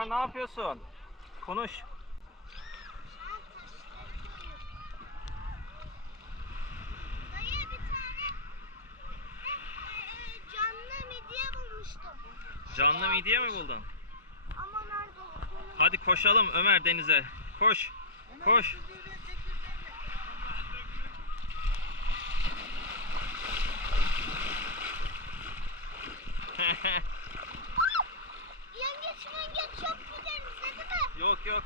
Ömer ne yapıyorsun? Konuş. Dayı bir tane canlı midye bulmuştum. Canlı midye mi buldun? Ama nerede olduğunu... Hadi koşalım Ömer denize. Koş. Koş. Yengeç yok mu denizde değil mi? Yok yok.